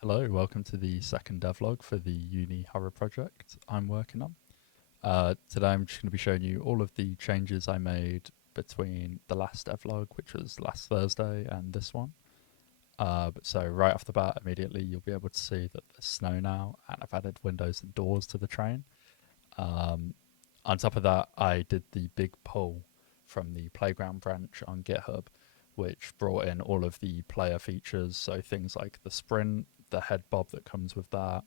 Hello, welcome to the second devlog for the Uni Horror project I'm working on. Today I'm just going to be showing you all of the changes I made between the last devlog, which was last Thursday, and this one. So right off the bat, immediately you'll be able to see that there's snow now, and I've added windows and doors to the train. On top of that, I did the big pull from the playground branch on GitHub, which brought in all of the player features, so things like the sprint, the head bob that comes with that,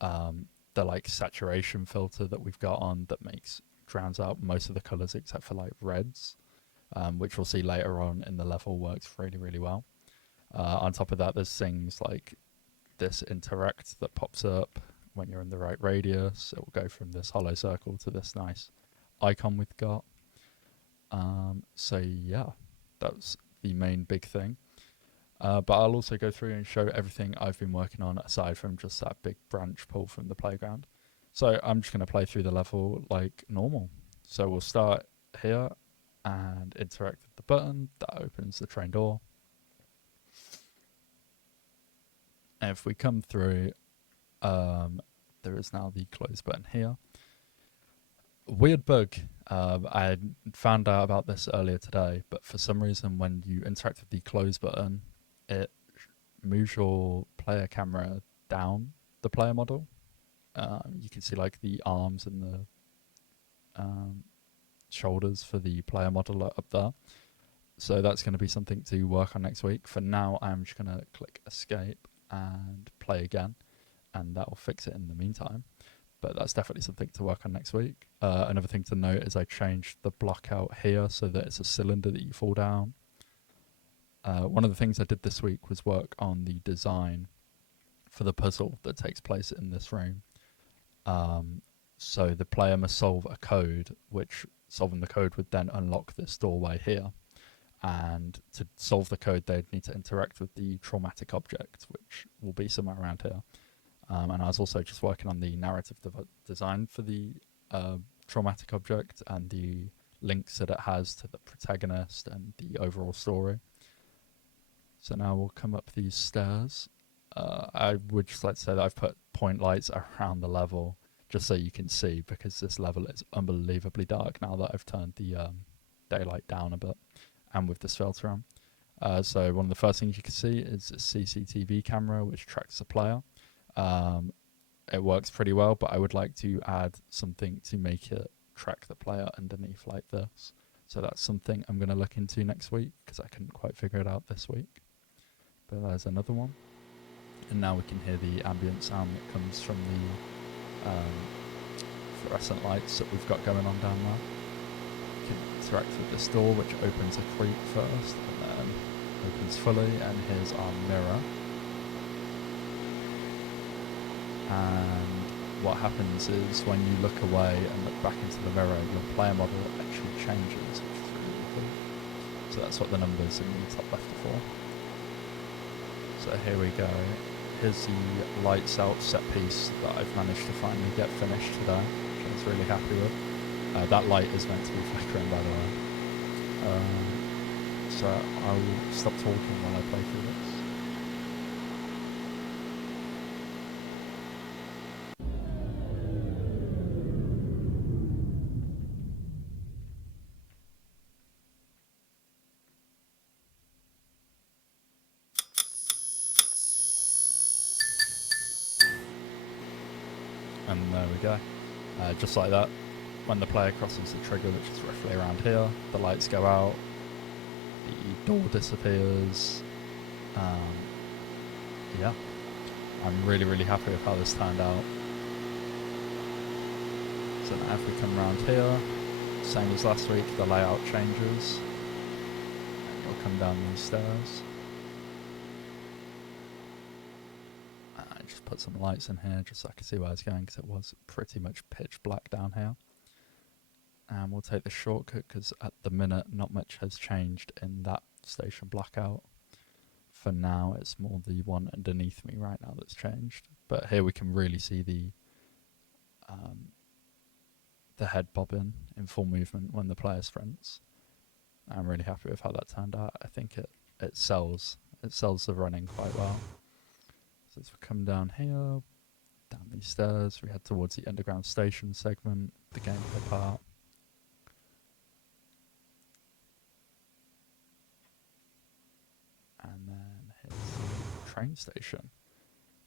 the like saturation filter that we've got on that drowns out most of the colors except for like reds, which we'll see later on in the level works really well. On top of that, there's things like this interact that pops up when you're in the right radius. It will go from this hollow circle to this nice icon we've got. So yeah, that's the main big thing. But I'll also go through and show everything I've been working on aside from just that big branch pull from the playground. So I'm just going to play through the level like normal. So we'll start here and interact with the button that opens the train door. And if we come through, there is now the close button here. Weird bug. I found out about this earlier today, but for some reason when you interact with the close button, it moves your player camera down the player model. You can see like the arms and the shoulders for the player model up there. So that's going to be something to work on next week. For now, I'm just going to click escape and play again, and that will fix it in the meantime. But that's definitely something to work on next week. Another thing to note is I changed the block out here so that it's a cylinder that you fall down. One of the things I did this week was work on the design for the puzzle that takes place in this room. So the player must solve a code, which solving the code would then unlock this doorway here. And to solve the code, they'd need to interact with the traumatic object, which will be somewhere around here. And I was also just working on the narrative design for the traumatic object and the links that it has to the protagonist and the overall story. So now we'll come up these stairs. I would just like to say that I've put point lights around the level just so you can see, because this level is unbelievably dark now that I've turned the daylight down a bit and with this filter on. So one of the first things you can see is a CCTV camera which tracks the player. It works pretty well, but I would like to add something to make it track the player underneath like this. So that's something I'm going to look into next week because I couldn't quite figure it out this week. But there's another one. And now we can hear the ambient sound that comes from the fluorescent lights that we've got going on down there. We can interact with this door, which opens a creak first and then opens fully, and here's our mirror. And what happens is when you look away and look back into the mirror, your player model actually changes, which is really cool. So that's what the numbers in the top left are for. So here we go. Here's the lights out set piece that I've managed to finally get finished today, which I was really happy with. That light is meant to be flickering, by the way. So I'll stop talking while I play through this. And there we go. Just like that, when the player crosses the trigger, which is roughly around here, the lights go out, the door disappears. Yeah, I'm really happy with how this turned out. So now if we come around here, same as last week, the layout changes. And you'll come down these stairs. I just put some lights in here just so I can see where it's going, because it was pretty much pitch black down here. And we'll take the shortcut because at the minute not much has changed in that station blackout. For now it's more the one underneath me right now that's changed. But here we can really see the head bobbing in full movement when the player sprints. I'm really happy with how that turned out. I think it sells the running quite well. So as we come down here, down these stairs, we head towards the underground station segment, the gameplay part. And then here's the train station.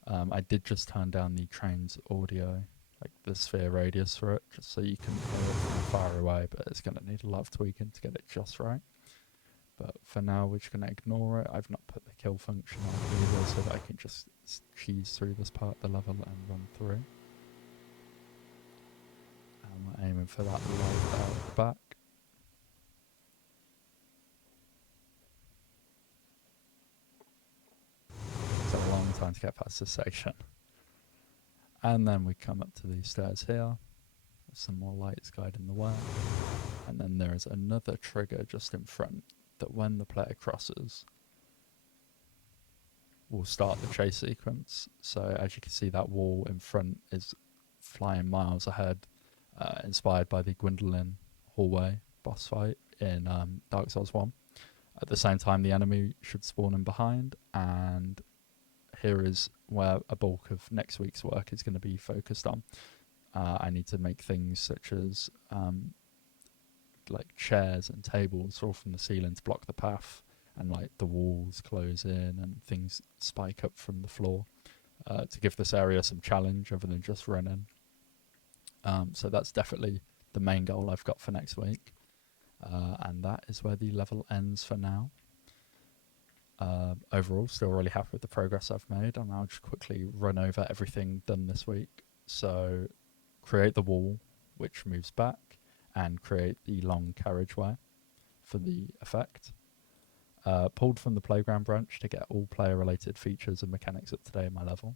I did just turn down the train's audio, like the sphere radius for it, just so you can hear it from far away, but it's going to need a lot of tweaking to get it just right. But for now, we're just going to ignore it. I've not put the kill function on either, so that I can just cheese through this part of the level and run through. And we're aiming for that light out the back. It's a long time to get past this section. And then we come up to these stairs here. There's some more lights guiding the way. And then there is another trigger just in front that when the player crosses will start the chase sequence. So as you can see, that wall in front is flying miles ahead, inspired by the Gwendolyn hallway boss fight in Dark Souls 1. At the same time, the enemy should spawn in behind, and here is where a bulk of next week's work is going to be focused on. I need to make things such as like chairs and tables all from the ceiling to block the path, and like the walls close in and things spike up from the floor to give this area some challenge other than just running. So that's definitely the main goal I've got for next week, and that is where the level ends for now. Overall, still really happy with the progress I've made, and I'll just quickly run over everything done this week. So create the wall which moves back, and create the long carriageway for the effect. Pulled from the playground branch to get all player related features and mechanics up to date in my level.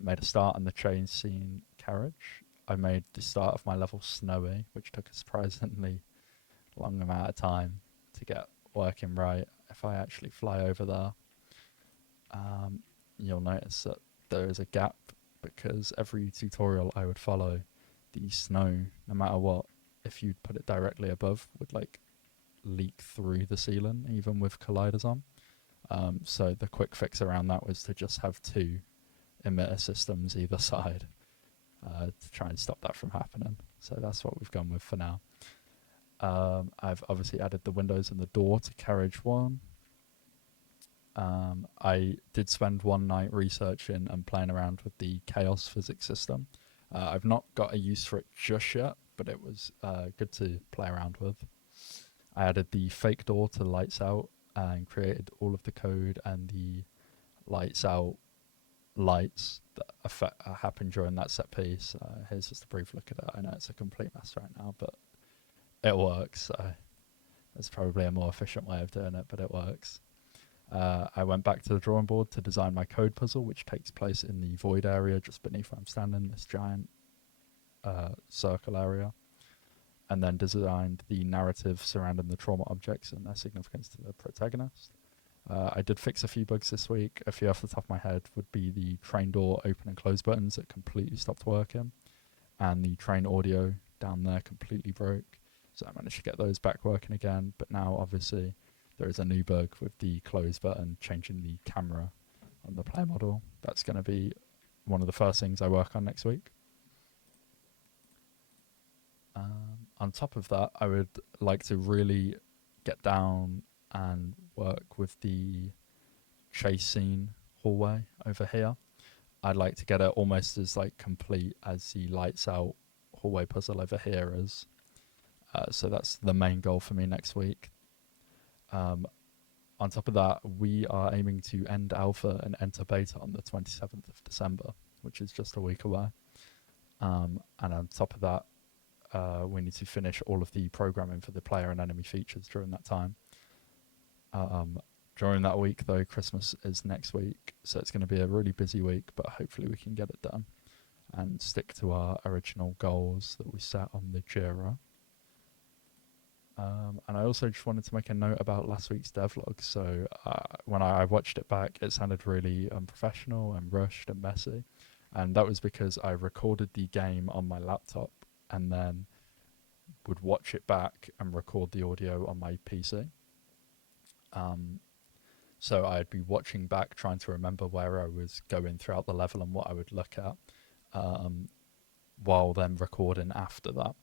Made a start on the train scene carriage. I made the start of my level snowy, which took a surprisingly long amount of time to get working right. If I actually fly over there, you'll notice that there is a gap, because every tutorial I would follow, the snow, no matter what, if you'd put it directly above, would like leak through the ceiling, even with colliders on. So the quick fix around that was to just have two emitter systems either side to try and stop that from happening. So that's what we've gone with for now. I've obviously added the windows and the door to carriage 1. I did spend one night researching and playing around with the chaos physics system. I've not got a use for it just yet, but it was good to play around with. I added the fake door to the lights out and created all of the code and the lights out lights that happen during that set piece. Here's just a brief look at it. I know it's a complete mess right now, but it works. So there's probably a more efficient way of doing it, but it works. I went back to the drawing board to design my code puzzle, which takes place in the void area just beneath where I'm standing, this giant circle area, and then designed the narrative surrounding the trauma objects and their significance to the protagonist. I did fix a few bugs this week. A few off the top of my head would be the train door open and close buttons that completely stopped working, and the train audio down there completely broke. So I managed to get those back working again, but now obviously there is a new bug with the close button changing the camera on the player model. That's going to be one of the first things I work on next week. On top of that, I would like to really get down and work with the chase scene hallway over here. I'd like to get it almost as like complete as the lights out hallway puzzle over here is. So that's the main goal for me next week. On top of that, we are aiming to end alpha and enter beta on the 27th of December, which is just a week away. And on top of that, we need to finish all of the programming for the player and enemy features during that time. During that week, though, Christmas is next week, so it's going to be a really busy week, but hopefully we can get it done and stick to our original goals that we set on the Jira. And I also just wanted to make a note about last week's devlog. So when I watched it back, it sounded really unprofessional and rushed and messy. And that was because I recorded the game on my laptop and then would watch it back and record the audio on my PC. So I'd be watching back, trying to remember where I was going throughout the level and what I would look at, um, while then recording after that.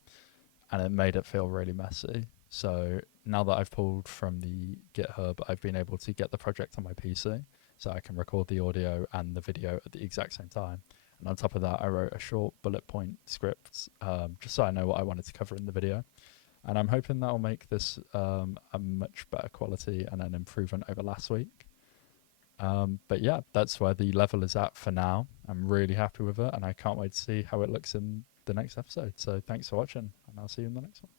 And it made it feel really messy. So now that I've pulled from the GitHub, I've been able to get the project on my PC, so I can record the audio and the video at the exact same time. And on top of that, I wrote a short bullet point script, just so I know what I wanted to cover in the video. And I'm hoping that will make this a much better quality and an improvement over last week. But yeah, that's where the level is at for now. I'm really happy with it, and I can't wait to see how it looks in the next episode. So thanks for watching, and I'll see you in the next one.